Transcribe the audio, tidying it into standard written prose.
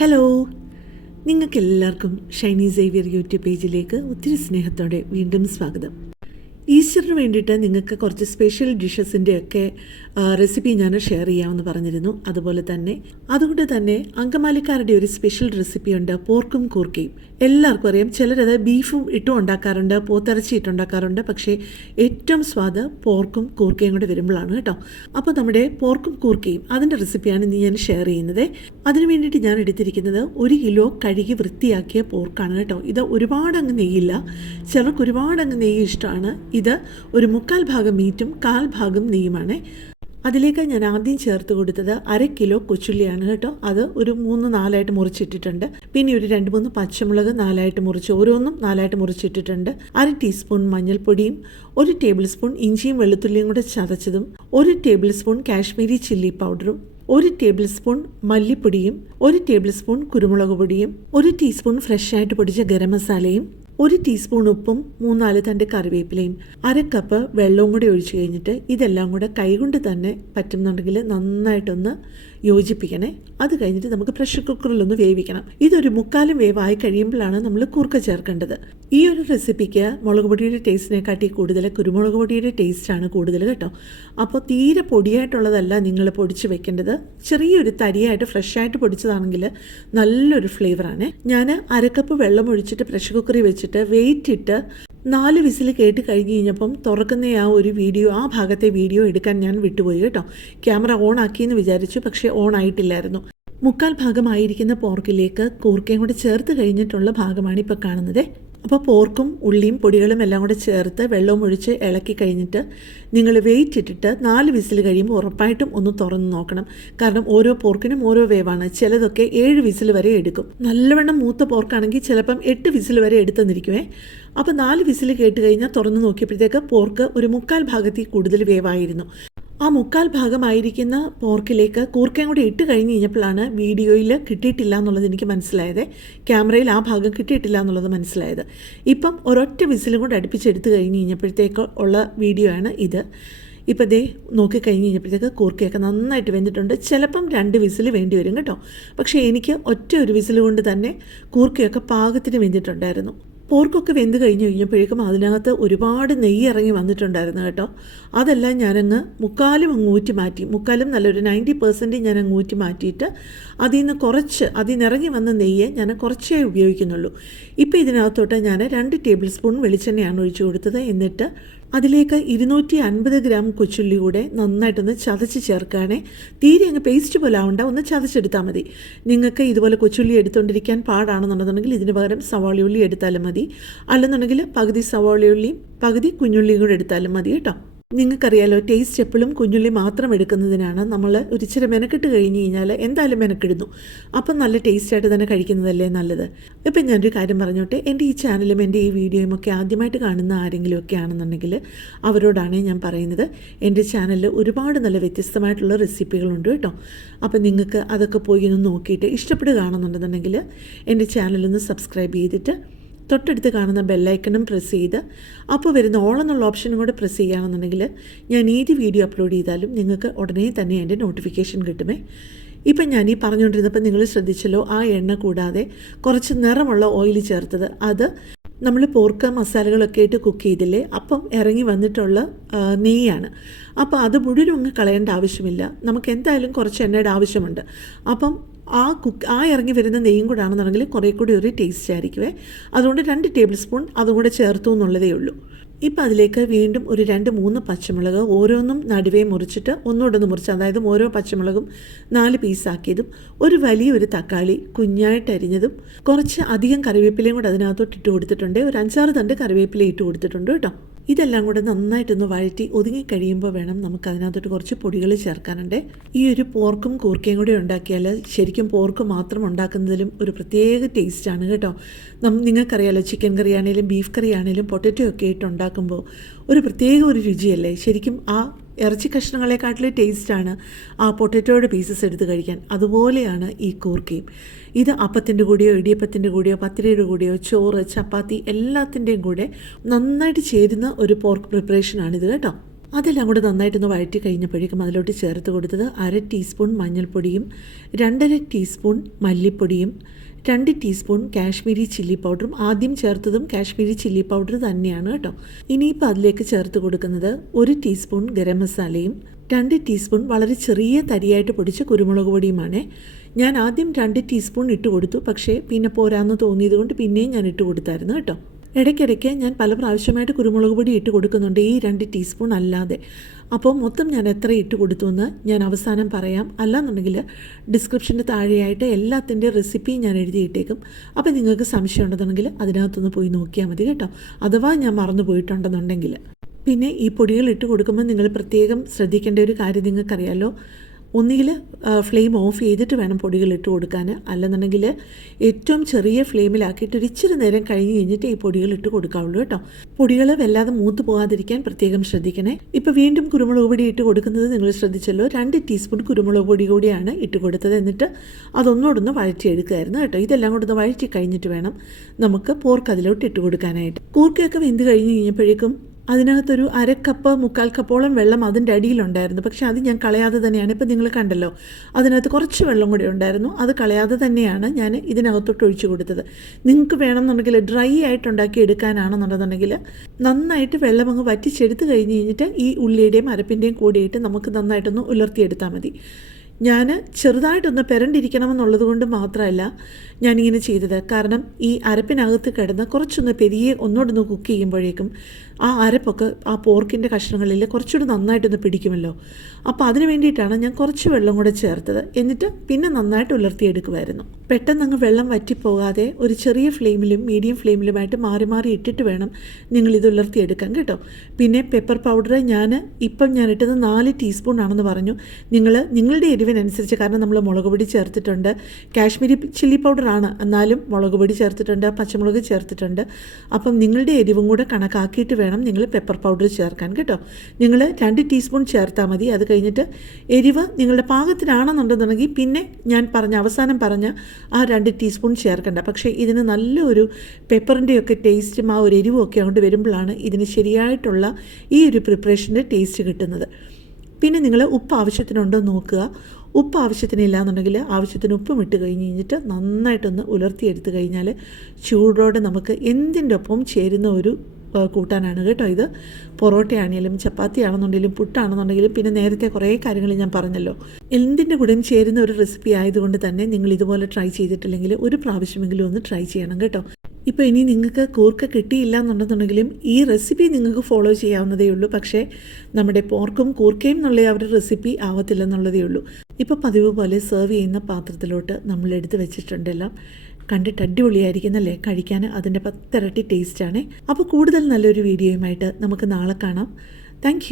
Hello, നിങ്ങൾക്കെല്ലാവർക്കും Shiny Xavier YouTube പേജിലേക്ക് ഒത്തിരി സ്നേഹത്തോടെ വീണ്ടും സ്വാഗതം. ഈസ്റ്ററിന് വേണ്ടിയിട്ട് നിങ്ങൾക്ക് കുറച്ച് സ്പെഷ്യൽ ഡിഷസിൻ്റെയൊക്കെ റെസിപ്പി ഞാൻ ഷെയർ ചെയ്യാമെന്ന് പറഞ്ഞിരുന്നു. അതുകൊണ്ട് തന്നെ അങ്കമാലിക്കാരുടെ ഒരു സ്പെഷ്യൽ റെസിപ്പിയുണ്ട്, പോർക്കും കൂർക്കയും. എല്ലാവർക്കും അറിയാം, ചിലരത് ബീഫും ഇട്ടും ഉണ്ടാക്കാറുണ്ട്, പോത്തിറച്ചി ഇട്ടുണ്ടാക്കാറുണ്ട്. പക്ഷേ ഏറ്റവും സ്വാദ് പോർക്കും കൂർക്കയും കൂടെ വരുമ്പോഴാണ് കേട്ടോ. അപ്പോൾ നമ്മുടെ പോർക്കും കൂർക്കയും അതിൻ്റെ റെസിപ്പിയാണ് ഇന്ന് ഞാൻ ഷെയർ ചെയ്യുന്നത്. അതിന് വേണ്ടിയിട്ട് ഞാൻ എടുത്തിരിക്കുന്നത് 1 കിലോ കഴുകി വൃത്തിയാക്കിയ പോർക്കാണ് കേട്ടോ. ഇത് ഒരുപാട് അങ്ങ് നെയ്യില്ല, ചിലർക്ക് ഒരുപാട് അങ്ങ് നെയ്യ് ഇഷ്ടമാണ്. ഇത് ഒരു 1/4 ഭാഗം മീറ്റും 1/4 ഭാഗം നെയ്യുമാണ്. അതിലേക്ക് ഞാൻ ആദ്യം ചേർത്ത് കൊടുത്തത് 1/2 കിലോ കൊച്ചുള്ളിയാണ് കേട്ടോ. അത് ഒരു 3-4 മുറിച്ചിട്ടിട്ടുണ്ട്. പിന്നെ ഒരു 2-3 പച്ചമുളക് 4 മുറിച്ച്, ഓരോന്നും 4 മുറിച്ചിട്ടിട്ടുണ്ട്. 1/2 ടീസ്പൂൺ മഞ്ഞൾപ്പൊടിയും 1 ടേബിൾ സ്പൂൺ ഇഞ്ചിയും വെളുത്തുള്ളിയും കൂടെ ചതച്ചതും, 1 ടേബിൾ സ്പൂൺ കാശ്മീരി ചില്ലി പൗഡറും, 1 ടേബിൾ സ്പൂൺ മല്ലിപ്പൊടിയും, 1 ടേബിൾ സ്പൂൺ കുരുമുളക് പൊടിയും, 1 ടീസ്പൂൺ ഫ്രഷായിട്ട് പൊടിച്ച ഗരം മസാലയും, 1 ടീസ്പൂൺ ഉപ്പും, 3-4 തണ്ട് കറിവേപ്പിലയും, 1/2 കപ്പ് വെള്ളവും കൂടി ഒഴിച്ചു കഴിഞ്ഞിട്ട് ഇതെല്ലാം കൂടെ കൈകൊണ്ട് തന്നെ പറ്റുന്നുണ്ടെങ്കിൽ നന്നായിട്ടൊന്ന് യോജിപ്പിക്കണേ. അത് കഴിഞ്ഞിട്ട് നമുക്ക് പ്രഷർ കുക്കറിലൊന്ന് വേവിക്കണം. ഇതൊരു 1/4 വേവായി കഴിയുമ്പോഴാണ് നമ്മൾ കൂർക്ക ചേർക്കേണ്ടത്. ഈ ഒരു റെസിപ്പിക്ക് മുളക് പൊടിയുടെ ടേസ്റ്റിനെക്കാട്ടി കൂടുതൽ കുരുമുളക് പൊടിയുടെ ടേസ്റ്റാണ് കൂടുതൽ കേട്ടോ. അപ്പോൾ തീരെ പൊടിയായിട്ടുള്ളതല്ല നിങ്ങൾ പൊടിച്ച് വെക്കേണ്ടത്. ചെറിയൊരു തരിയായിട്ട് ഫ്രഷായിട്ട് പൊടിച്ചതാണെങ്കിൽ നല്ലൊരു ഫ്ലേവറാണ്. ഞാൻ 1/2 കപ്പ് വെള്ളം ഒഴിച്ചിട്ട് പ്രഷർ കുക്കറിൽ വെച്ചിട്ട് വെയിറ്റ് ഇട്ട് 4 വിസിൽ കേട്ട് കഴിഞ്ഞ് കഴിഞ്ഞപ്പം തുറക്കുന്ന ആ ഭാഗത്തെ വീഡിയോ എടുക്കാൻ ഞാൻ വിട്ടുപോയി കേട്ടോ. ക്യാമറ ഓൺ ആക്കിയെന്ന് വിചാരിച്ചു, പക്ഷേ ഓൺ ആയിട്ടില്ലായിരുന്നു. 1/4 ഭാഗമായിരിക്കുന്ന പോർക്കിലേക്ക് കൂർക്കയും കൂടെ ചേർത്ത് കഴിഞ്ഞിട്ടുള്ള ഭാഗമാണ് ഇപ്പോൾ കാണുന്നത്. അപ്പോൾ പോർക്കും ഉള്ളിയും പൊടികളും എല്ലാം കൂടെ ചേർത്ത് വെള്ളവും ഒഴിച്ച് ഇളക്കി കഴിഞ്ഞിട്ട് നിങ്ങൾ വെയിറ്റ് ഇട്ടിട്ട് 4 വിസിൽ കഴിയുമ്പോൾ ഉറപ്പായിട്ടും ഒന്ന് തുറന്ന് നോക്കണം. കാരണം ഓരോ പോർക്കിനും ഓരോ വേവാണ്. ചിലതൊക്കെ 7 വിസിൽ വരെ എടുക്കും. നല്ലവണ്ണം മൂത്ത പോർക്കാണെങ്കിൽ ചിലപ്പം 8 വിസിൽ വരെ എടുത്തെന്നിരിക്കുമേ. അപ്പോൾ 4 വിസിൽ കേട്ട് കഴിഞ്ഞാൽ തുറന്ന് നോക്കിയപ്പോഴത്തേക്ക് പോർക്ക് ഒരു 1/4 ഭാഗത്തിൽ കൂടുതൽ വേവായിരുന്നു. ആ 1/4 ഭാഗമായിരിക്കുന്ന പോർക്കിലേക്ക് കൂർക്കയും കൂടി ഇട്ട് കഴിഞ്ഞ് കഴിഞ്ഞപ്പോഴാണ് വീഡിയോയിൽ കിട്ടിയിട്ടില്ല എന്നുള്ളത് എനിക്ക് മനസ്സിലായത്. ക്യാമറയിൽ ആ ഭാഗം കിട്ടിയിട്ടില്ല എന്നുള്ളത് മനസ്സിലായത്. ഇപ്പം ഒരൊറ്റ വിസിലും കൂടെ അടുപ്പിച്ചെടുത്ത് കഴിഞ്ഞ് കഴിഞ്ഞപ്പോഴത്തേക്ക് ഉള്ള വീഡിയോ ആണ് ഇത്. ഇപ്പോൾ ദേ നോക്കിക്കഴിഞ്ഞ് കഴിഞ്ഞപ്പോഴത്തേക്ക് കൂർക്കയൊക്കെ നന്നായിട്ട് വെന്തിട്ടുണ്ട്. ചിലപ്പം 2 വിസിൽ വേണ്ടി വരും കേട്ടോ. പക്ഷേ എനിക്ക് ഒറ്റ ഒരു വിസിൽ കൊണ്ട് തന്നെ കൂർക്കയൊക്കെ പാകത്തിന് വെന്തിട്ടുണ്ടായിരുന്നു. പോർക്കൊക്കെ വെന്ത് കഴിഞ്ഞപ്പോഴേക്കും അതിനകത്ത് ഒരുപാട് നെയ്യ് ഇറങ്ങി വന്നിട്ടുണ്ടായിരുന്നു കേട്ടോ. അതെല്ലാം ഞാനങ്ങ് 1/4 അങ്ങ് ഊറ്റി മാറ്റി. 1/4 നല്ലൊരു 90% ഞാൻ അങ്ങ് ഊറ്റി മാറ്റിയിട്ട് അതിൽ നിന്ന് ഇറങ്ങി വന്ന നെയ്യ് ഞാൻ കുറച്ചേ ഉപയോഗിക്കുന്നുള്ളൂ. ഇപ്പോൾ ഇതിനകത്തോട്ട് ഞാൻ 2 ടേബിൾ സ്പൂൺ വെളിച്ചെണ്ണയാണ് ഒഴിച്ചു കൊടുത്തത്. എന്നിട്ട് അതിലേക്ക് 250 ഗ്രാം കൊച്ചുള്ളി കൂടെ നന്നായിട്ടൊന്ന് ചതച്ച് ചേർക്കുകയാണെ. തീരെ അങ്ങ് പേസ്റ്റ് പോലെ ആവണ്ട, ഒന്ന് ചതച്ചെടുത്താൽ മതി. നിങ്ങൾക്ക് ഇതുപോലെ കൊച്ചുള്ളി എടുത്തുകൊണ്ടിരിക്കാൻ പാടാണെന്നുണ്ടെന്നുണ്ടെങ്കിൽ ഇതിന് പകരം സവാളയുള്ളി എടുത്താലും മതി. അല്ലെന്നുണ്ടെങ്കിൽ പകുതി സവാളയുള്ളിയും പകുതി കുഞ്ഞുള്ളിയും കൂടെ എടുത്താലും മതി കേട്ടോ. നിങ്ങൾക്കറിയാലോ, ടേസ്റ്റ് എപ്പോഴും കുഞ്ഞുള്ളി മാത്രം എടുക്കുന്നതിനാണ്. നമ്മൾ ഒരിച്ചിരി മെനക്കെട്ട് കഴിഞ്ഞ് കഴിഞ്ഞാൽ എന്തായാലും മെനക്കെടുന്നു. അപ്പം നല്ല ടേസ്റ്റായിട്ട് തന്നെ കഴിക്കുന്നതല്ലേ നല്ലത്. ഇപ്പം ഞാനൊരു കാര്യം പറഞ്ഞോട്ടെ, എൻ്റെ ഈ ചാനലും എൻ്റെ ഈ വീഡിയോയും ഒക്കെ ആദ്യമായിട്ട് കാണുന്ന ആരെങ്കിലുമൊക്കെ ആണെന്നുണ്ടെങ്കിൽ അവരോടാണ് ഞാൻ പറയുന്നത്, എൻ്റെ ചാനലിൽ ഒരുപാട് നല്ല വ്യത്യസ്തമായിട്ടുള്ള റെസിപ്പികളുണ്ട് കേട്ടോ. അപ്പം നിങ്ങൾക്ക് അതൊക്കെ പോയി ഒന്ന് നോക്കിയിട്ട് ഇഷ്ടപ്പെടുകയാണെന്നുണ്ടെന്നുണ്ടെങ്കിൽ എൻ്റെ ചാനലൊന്ന് സബ്സ്ക്രൈബ് ചെയ്തിട്ട് തൊട്ടടുത്ത് കാണുന്ന ബെല്ലൈക്കണും പ്രസ് ചെയ്ത് അപ്പോൾ വരുന്ന ഓൾ എന്നുള്ള ഓപ്ഷനും കൂടെ പ്രസ് ചെയ്യുകയാണെന്നുണ്ടെങ്കിൽ ഞാൻ ഏത് വീഡിയോ അപ്ലോഡ് ചെയ്താലും നിങ്ങൾക്ക് ഉടനെ തന്നെ എൻ്റെ നോട്ടിഫിക്കേഷൻ കിട്ടുമേ. ഇപ്പം ഞാൻ ഈ പറഞ്ഞുകൊണ്ടിരുന്നപ്പോൾ നിങ്ങൾ ശ്രദ്ധിച്ചല്ലോ, ആ എണ്ണ കൂടാതെ കുറച്ച് നിറമുള്ള ഓയിൽ ചേർത്തത്. അത് നമ്മൾ പോർക്ക മസാലകളൊക്കെ ഇട്ട് കുക്ക് ചെയ്തില്ലേ, അപ്പം ഇറങ്ങി വന്നിട്ടുള്ള നെയ്യാണ്. അപ്പോൾ അത് മുഴുവൻ അങ്ങ് കളയേണ്ട ആവശ്യമില്ല. നമുക്ക് എന്തായാലും കുറച്ച് എണ്ണയുടെ ആവശ്യമുണ്ട്. അപ്പം ആ ഇറങ്ങി വരുന്ന നെയ്യും കൂടെ ആണെന്നുണ്ടെങ്കിൽ കുറേ കൂടി ഒരു ടേസ്റ്റ് ആയിരിക്കുമേ. അതുകൊണ്ട് 2 ടേബിൾ സ്പൂൺ അതും കൂടെ ചേർത്തു എന്നുള്ളതേ ഉള്ളൂ. ഇപ്പം അതിലേക്ക് വീണ്ടും ഒരു 2-3 പച്ചമുളക് ഓരോന്നും നടുവേ മുറിച്ചിട്ട് ഒന്നുകൂടെ ഒന്ന് മുറിച്ച്, അതായത് ഓരോ പച്ചമുളകും 4 പീസാക്കിയതും, ഒരു വലിയൊരു തക്കാളി കുഞ്ഞായിട്ട് അരിഞ്ഞതും, കുറച്ച് അധികം കറിവേപ്പിലയും കൂടെ അതിനകത്തോട്ട് ഇട്ട് കൊടുത്തിട്ടുണ്ട്. ഒരു 5-6 തണ്ട് കറിവേപ്പില ഇട്ട് കൊടുത്തിട്ടുണ്ട് കേട്ടോ. ഇതെല്ലാം കൂടെ നന്നായിട്ടൊന്ന് വഴറ്റി ഒതുങ്ങി കഴിയുമ്പോൾ വേണം നമുക്ക് അതിനകത്തോട്ട് കുറച്ച് പൊടികൾ ചേർക്കാനുണ്ട്. ഈ ഒരു പോർക്കും കൂർക്കയും കൂടെ ഉണ്ടാക്കിയാൽ ശരിക്കും പോർക്ക് മാത്രം ഉണ്ടാക്കുന്നതിലും ഒരു പ്രത്യേക ടേസ്റ്റാണ് കേട്ടോ. നിങ്ങൾക്കറിയാലോ, ചിക്കൻ കറി ആണെങ്കിലും ബീഫ് കറി ആണെങ്കിലും പൊട്ടറ്റോ ഒക്കെ ഇട്ട് ഉണ്ടാക്കുമ്പോൾ ഒരു പ്രത്യേക ഒരു രുചിയല്ലേ. ശരിക്കും ആ ഇറച്ചി കഷ്ണങ്ങളെക്കാട്ടിലും ടേസ്റ്റാണ് ആ പൊട്ടറ്റോയുടെ പീസസ് എടുത്ത് കഴിക്കാൻ. അതുപോലെയാണ് ഈ കൂർക്കയും. ഇത് അപ്പത്തിൻ്റെ കൂടെയോ ഇടിയപ്പത്തിൻ്റെ കൂടെയോ പത്തിരിയുടെ കൂടെയോ ചോറ് ചപ്പാത്തി എല്ലാത്തിൻ്റെയും കൂടെ നന്നായിട്ട് ചേരുന്ന ഒരു പോർക്ക് പ്രിപ്പറേഷനാണിത് കേട്ടോ. അതെല്ലാം കൂടെ നന്നായിട്ടൊന്ന് വഴറ്റി കഴിഞ്ഞപ്പോഴേക്കും അതിലോട്ട് ചേർത്ത് കൊടുത്തത് 1/2 ടീസ്പൂൺ മഞ്ഞൾപ്പൊടിയും 2.5 ടീസ്പൂൺ മല്ലിപ്പൊടിയും 2 ടീസ്പൂൺ കാശ്മീരി ചില്ലി പൗഡറും. ആദ്യം ചേർത്തതും കാശ്മീരി ചില്ലി പൗഡർ തന്നെയാണ് കേട്ടോ. ഇനിയിപ്പോൾ അതിലേക്ക് ചേർത്ത് കൊടുക്കുന്നത് 1 ടീസ്പൂൺ ഗരം മസാലയും 2 ടീസ്പൂൺ വളരെ ചെറിയ തരിയായിട്ട് പൊടിച്ച കുരുമുളക് പൊടിയുമാണ്. ഞാൻ ആദ്യം 2 ടീസ്പൂൺ ഇട്ട് കൊടുത്തു, പക്ഷേ പിന്നെ പോരാന്ന് തോന്നിയത് കൊണ്ട് പിന്നെയും ഞാൻ ഇട്ട് കൊടുത്തായിരുന്നു കേട്ടോ. ഇടയ്ക്കിടയ്ക്ക് ഞാൻ പല പ്രാവശ്യമായിട്ട് കുരുമുളക് പൊടി ഇട്ട് കൊടുക്കുന്നുണ്ട്, ഈ 2 ടീസ്പൂൺ അല്ലാതെ. അപ്പോൾ മൊത്തം ഞാൻ എത്ര ഇട്ട് കൊടുത്തു എന്ന് ഞാൻ അവസാനം പറയാം. അല്ലാന്നുണ്ടെങ്കിൽ ഡിസ്ക്രിപ്ഷൻ്റെ താഴെയായിട്ട് എല്ലാത്തിൻ്റെ റെസിപ്പി ഞാൻ എഴുതിയിട്ടേക്കും. അപ്പോൾ നിങ്ങൾക്ക് സംശയം ഉണ്ടെന്നുണ്ടെങ്കിൽ അതിനകത്തൊന്ന് പോയി നോക്കിയാൽ മതി കേട്ടോ, അഥവാ ഞാൻ മറന്നു പോയിട്ടുണ്ടെന്നുണ്ടെങ്കിൽ. പിന്നെ ഈ പൊടികൾ ഇട്ട് കൊടുക്കുമ്പോൾ നിങ്ങൾ പ്രത്യേകം ശ്രദ്ധിക്കേണ്ട ഒരു കാര്യം നിങ്ങൾക്കറിയാമല്ലോ, ഒന്നുകിൽ ഫ്ലെയിം ഓഫ് ചെയ്തിട്ട് വേണം പൊടികൾ ഇട്ട് കൊടുക്കാൻ, അല്ലെന്നുണ്ടെങ്കിൽ ഏറ്റവും ചെറിയ ഫ്ലെയിമിലാക്കിയിട്ട് ഒരു ഇച്ചിരി നേരം കഴിഞ്ഞ് കഴിഞ്ഞിട്ട് ഈ പൊടികൾ ഇട്ട് കൊടുക്കാവുള്ളൂ കേട്ടോ. പൊടികൾ വല്ലാതെ മൂത്ത് പോകാതിരിക്കാൻ പ്രത്യേകം ശ്രദ്ധിക്കണേ. ഇപ്പോൾ വീണ്ടും കുരുമുളക് പൊടി ഇട്ട് കൊടുക്കുന്നത് നിങ്ങൾ ശ്രദ്ധിച്ചല്ലോ, 2 ടീസ്പൂൺ കുരുമുളക് പൊടി കൂടിയാണ് ഇട്ട് കൊടുത്തത്. എന്നിട്ട് അതൊന്നുകൂടൊന്ന് വഴറ്റിയെടുക്കുമായിരുന്നു കേട്ടോ. ഇതെല്ലാം കൂടെ ഒന്ന് വഴറ്റി കഴിഞ്ഞിട്ട് വേണം നമുക്ക് പോർക്ക് അതിലോട്ട് ഇട്ട് കൊടുക്കാനായിട്ട്. കൂർക്കയൊക്കെ വെന്ത് കഴിഞ്ഞ് കഴിഞ്ഞപ്പോഴേക്കും അതിനകത്തൊരു 1/2 കപ്പ് 1/4 കപ്പോളം വെള്ളം അതിൻ്റെ അടിയിലുണ്ടായിരുന്നു. പക്ഷേ അത് ഞാൻ കളയാതെ തന്നെയാണ്, ഇപ്പം നിങ്ങൾ കണ്ടല്ലോ അതിനകത്ത് കുറച്ച് വെള്ളം കൂടി ഉണ്ടായിരുന്നു, അത് കളയാതെ തന്നെയാണ് ഞാൻ ഇതിനകത്തോട്ട് ഒഴിച്ചു കൊടുത്തത്. നിങ്ങൾക്ക് വേണമെന്നുണ്ടെങ്കിൽ ഡ്രൈ ആയിട്ട് ഉണ്ടാക്കി എടുക്കാനാണെന്നുണ്ടെന്നുണ്ടെങ്കിൽ നന്നായിട്ട് വെള്ളം അങ്ങ് വറ്റിച്ചെടുത്ത് കഴിഞ്ഞ് കഴിഞ്ഞിട്ട് ഈ ഉള്ളിയുടെയും അരപ്പിൻ്റെയും കൂടിയിട്ട് നമുക്ക് നന്നായിട്ടൊന്ന് ഉലർത്തിയെടുത്താൽ മതി. ഞാൻ ചെറുതായിട്ടൊന്ന് പെരണ്ടിരിക്കണമെന്നുള്ളത് കൊണ്ട് മാത്രമല്ല ഞാനിങ്ങനെ ചെയ്തത്, കാരണം ഈ അരപ്പിനകത്ത് കിടന്ന് കുറച്ചൊന്ന് പെരിയെ ഒന്നുകൂടെ കുക്ക് ചെയ്യുമ്പോഴേക്കും ആ അരപ്പൊക്കെ ആ പോർക്കിൻ്റെ കഷ്ണങ്ങളിൽ കുറച്ചുകൂടി നന്നായിട്ടൊന്ന് പിടിക്കുമല്ലോ. അപ്പോൾ അതിന് വേണ്ടിയിട്ടാണ് ഞാൻ കുറച്ച് വെള്ളം കൂടെ ചേർത്തത്. എന്നിട്ട് പിന്നെ നന്നായിട്ട് ഉലർത്തിയെടുക്കുമായിരുന്നു. പെട്ടെന്നങ്ങ് വെള്ളം വറ്റിപ്പോകാതെ ഒരു ചെറിയ ഫ്ലെയിമിലും മീഡിയം ഫ്ലെയിമിലുമായിട്ട് മാറി മാറി ഇട്ടിട്ട് വേണം നിങ്ങളിത് ഉലർത്തിയെടുക്കാൻ കേട്ടോ. പിന്നെ പെപ്പർ പൗഡർ ഇപ്പം ഞാൻ ഇട്ടത് 4 ടീസ്പൂൺ ആണെന്ന് പറഞ്ഞു. നിങ്ങളുടെ എരിവിനനുസരിച്ച്, കാരണം നമ്മൾ മുളക് പൊടി ചേർത്തിട്ടുണ്ട്, കാശ്മീരി ചില്ലി പൗഡറാണ്, എന്നാലും മുളക് പൊടി ചേർത്തിട്ടുണ്ട്, പച്ചമുളക് ചേർത്തിട്ടുണ്ട്. അപ്പം നിങ്ങളുടെ എരിവും കൂടെ കണക്കാക്കിയിട്ട് വേണം നിങ്ങൾ പെപ്പർ പൗഡർ ചേർക്കാൻ കേട്ടോ. നിങ്ങൾ 2 ടീസ്പൂൺ ചേർത്താൽ മതി. അത് കഴിഞ്ഞിട്ട് എരിവ് നിങ്ങളുടെ പാകത്തിനാണെന്നുണ്ടെന്നുണ്ടെങ്കിൽ പിന്നെ ഞാൻ അവസാനം പറഞ്ഞ ആ 2 ടീസ്പൂൺ ചേർക്കണ്ട. പക്ഷേ ഇതിന് നല്ലൊരു പെപ്പറിൻ്റെയൊക്കെ ടേസ്റ്റും ആ ഒരു എരിവും ഒക്കെ അങ്ങോട്ട് വരുമ്പോഴാണ് ഇതിന് ശരിയായിട്ടുള്ള ഈ ഒരു പ്രിപ്പറേഷൻ്റെ ടേസ്റ്റ് കിട്ടുന്നത്. പിന്നെ നിങ്ങൾ ഉപ്പ് ആവശ്യത്തിനുണ്ടോ നോക്കുക. ഉപ്പ് ആവശ്യത്തിനില്ല എന്നുണ്ടെങ്കിൽ ആവശ്യത്തിന് ഉപ്പും ഇട്ട് കഴിഞ്ഞ് കഴിഞ്ഞിട്ട് നന്നായിട്ടൊന്ന് ഉലർത്തിയെടുത്ത് കഴിഞ്ഞാൽ ചൂടോടെ നമുക്ക് എന്തിൻ്റെ ഒപ്പം ചേരുന്ന ഒരു കൂട്ടാനാണ് കേട്ടോ ഇത്. പൊറോട്ടയാണെങ്കിലും ചപ്പാത്തി ആണെന്നുണ്ടെങ്കിലും പുട്ടാണെന്നുണ്ടെങ്കിലും പിന്നെ നേരത്തെ കുറേ കാര്യങ്ങൾ ഞാൻ പറഞ്ഞല്ലോ, എന്തിൻ്റെ കൂടെയും ചേരുന്ന ഒരു റെസിപ്പി ആയതുകൊണ്ട് തന്നെ നിങ്ങൾ ഇതുപോലെ ട്രൈ ചെയ്തിട്ടില്ലെങ്കിൽ ഒരു പ്രാവശ്യമെങ്കിലും ഒന്ന് ട്രൈ ചെയ്യണം കേട്ടോ. ഇപ്പോൾ ഇനി നിങ്ങൾക്ക് കൂർക്ക കിട്ടിയില്ല എന്നുണ്ടെന്നുണ്ടെങ്കിലും ഈ റെസിപ്പി നിങ്ങൾക്ക് ഫോളോ ചെയ്യാവുന്നതേ ഉള്ളൂ. പക്ഷേ നമ്മുടെ പോർക്കും കൂർക്കയും എന്നുള്ള ആ ഒരു റെസിപ്പി ആവത്തില്ലെന്നുള്ളതേ ഉള്ളൂ. ഇപ്പോൾ പതിവ് പോലെ സെർവ് ചെയ്യുന്ന പാത്രത്തിലോട്ട് നമ്മൾ എടുത്ത് വെച്ചിട്ടുണ്ടെല്ലാം. കണ്ടിട്ട് അടിപൊളിയായിരിക്കുന്നല്ലേ, കഴിക്കാൻ അതിൻ്റെ 10 ഇരട്ടി ടേസ്റ്റാണ്. അപ്പോൾ കൂടുതൽ നല്ലൊരു വീഡിയോയുമായിട്ട് നമുക്ക് നാളെ കാണാം. താങ്ക്